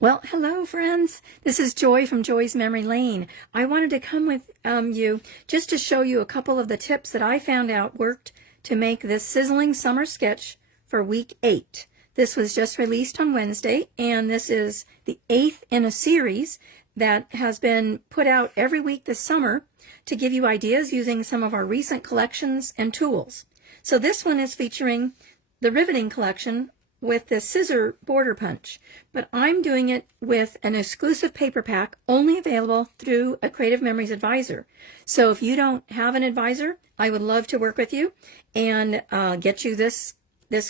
Well, hello, friends. This is Joy from Joy's Memory Lane. I wanted to come with you just to show you a couple of the tips that I found out worked to make this Sizzling Summer Sketch for week 8. This was just released on Wednesday, and this is the 8th in a series that has been put out every week this summer to give you ideas using some of our recent collections and tools. So this one is featuring the riveting collection with the scissor border punch, but I'm doing it with an exclusive paper pack only available through a Creative Memories advisor. So if you don't have an advisor, I would love to work with you and get you this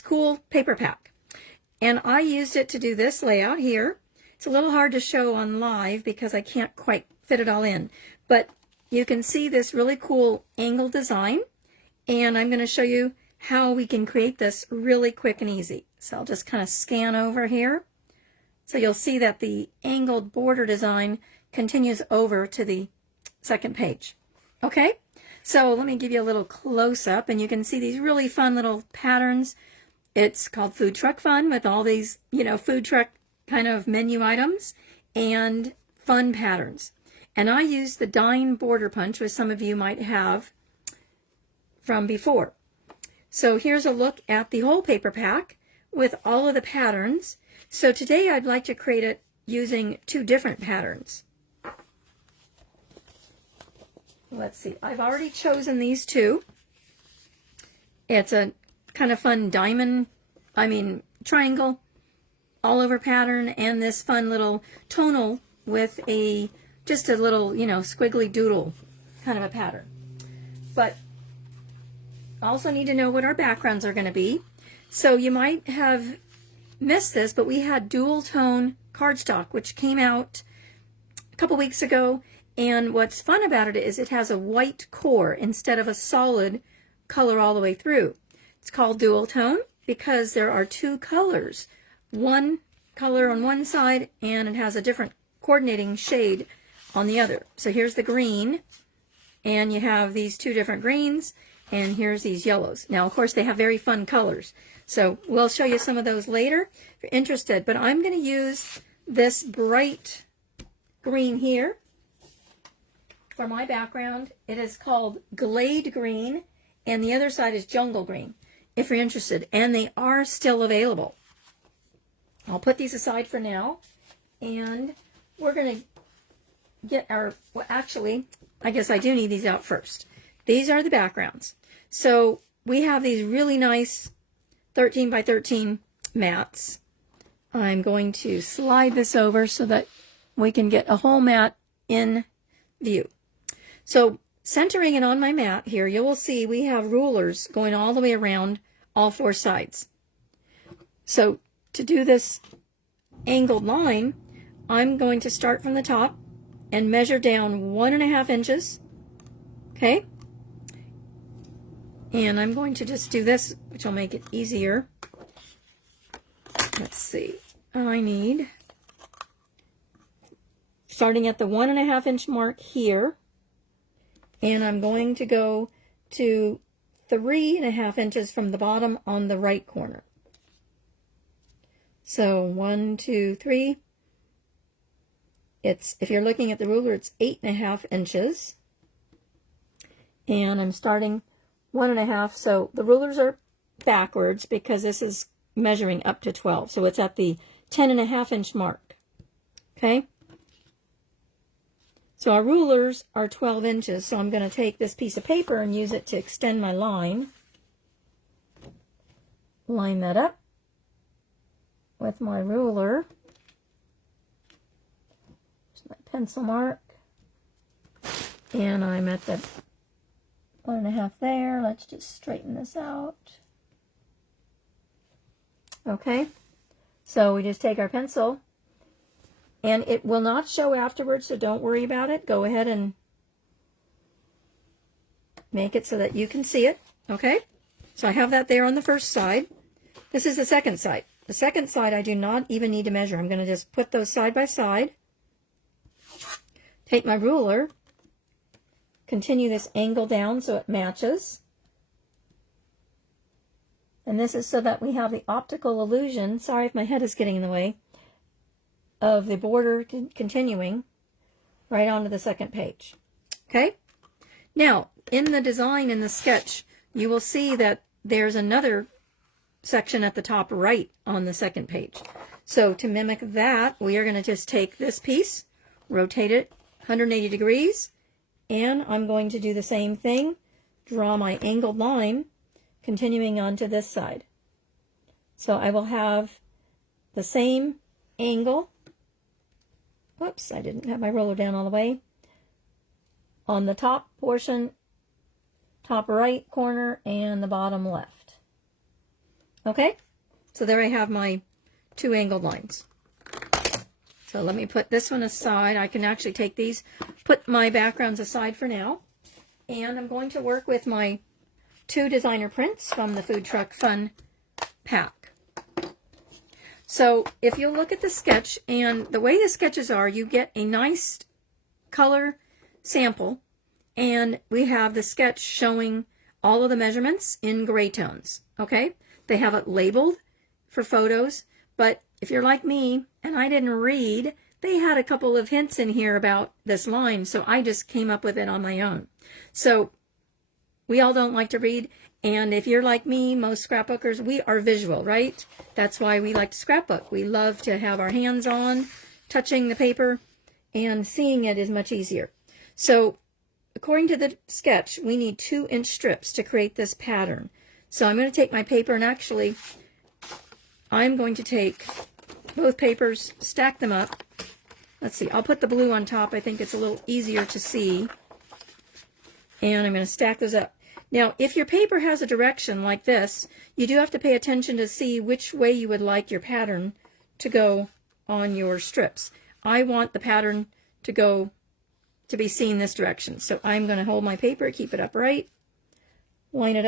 cool paper pack. And I used it to do this layout here. It's a little hard to show on live because I can't quite fit it all in, but you can see this really cool angle design, and I'm going to show you how we can create this really quick and easy. So I'll just kind of scan over here. So you'll see that the angled border design continues over to the second page. Okay, so let me give you a little close-up, and you can see these really fun little patterns. It's called Food Truck Fun with all these, food truck kind of menu items and fun patterns. And I use the Dine Border Punch, which some of you might have from before. So here's a look at the whole paper pack with all of the patterns. So today I'd like to create it using 2 different patterns. Let's see, I've already chosen these 2. It's a kind of fun triangle all over pattern, and this fun little tonal with just a little, squiggly doodle kind of a pattern. But also need to know what our backgrounds are going to be. So you might have missed this, but we had dual tone cardstock, which came out a couple weeks ago. And what's fun about it is it has a white core instead of a solid color all the way through. It's called dual tone because there are 2 colors, one color on one side, and it has a different coordinating shade on the other. So here's the green, and you have these 2 different greens, and here's these yellows. Now, of course, they have very fun colors. So we'll show you some of those later if you're interested. But I'm going to use this bright green here for my background. It is called Glade Green, and the other side is Jungle Green, if you're interested. And they are still available. I'll put these aside for now, and we're going to get well, actually, I guess I do need these out first. These are the backgrounds. So we have these really nice 13 by 13 mats. I'm going to slide this over so that we can get a whole mat in view. So centering it on my mat here, you will see we have rulers going all the way around all 4 sides. So to do this angled line, I'm going to start from the top and measure down 1.5 inches. Okay? And I'm going to just do this, which will make it easier. Let's see. I need, starting at the 1.5 inch mark here, and I'm going to go to 3.5 inches from the bottom on the right corner. So 1, 2, 3. If you're looking at the ruler, it's 8.5 inches. And I'm starting 1.5. So the rulers are backwards because this is measuring up to 12. So it's at the 10.5 inch mark. Okay. So our rulers are 12 inches. So I'm going to take this piece of paper and use it to extend my line. Line that up with my ruler. There's my pencil mark. And I'm at the 1.5 there. Let's just straighten this out. Okay, so we just take our pencil, and it will not show afterwards, so don't worry about it. Go ahead and make it so that you can see it. Okay, so I have that there on the first side. This is the second side. The second side I do not even need to measure. I'm going to just put those side by side. Take my ruler, continue this angle down so it matches. And this is so that we have the optical illusion, sorry if my head is getting in the way, of the border continuing right onto the second page. Okay? Now, in the design in the sketch, you will see that there's another section at the top right on the second page. So to mimic that, we are going to just take this piece, rotate it 180 degrees, and I'm going to do the same thing, draw my angled line, continuing onto this side. So I will have the same angle. Whoops, I didn't have my roller down all the way. On the top portion, top right corner, and the bottom left. Okay, so there I have my two angled lines. So let me put this one aside. I can actually take these, put my backgrounds aside for now. And I'm going to work with my two designer prints from the Food Truck Fun pack. So if you look at the sketch, and the way the sketches are, you get a nice color sample, and we have the sketch showing all of the measurements in gray tones. Okay, they have it labeled for photos, but if you're like me and I didn't read, they had a couple of hints in here about this line, so I just came up with it on my own. So we all don't like to read, and if you're like me, most scrapbookers, we are visual, right? That's why we like to scrapbook. We love to have our hands on, touching the paper, and seeing it is much easier. So according to the sketch, we need 2-inch strips to create this pattern. So I'm going to take my paper, and actually I'm going to take both papers, stack them up. Let's see, I'll put the blue on top. I think it's a little easier to see. And I'm going to stack those up. Now, if your paper has a direction like this, you do have to pay attention to see which way you would like your pattern to go on your strips. I want the pattern to be seen this direction. So I'm going to hold my paper, keep it upright, line it up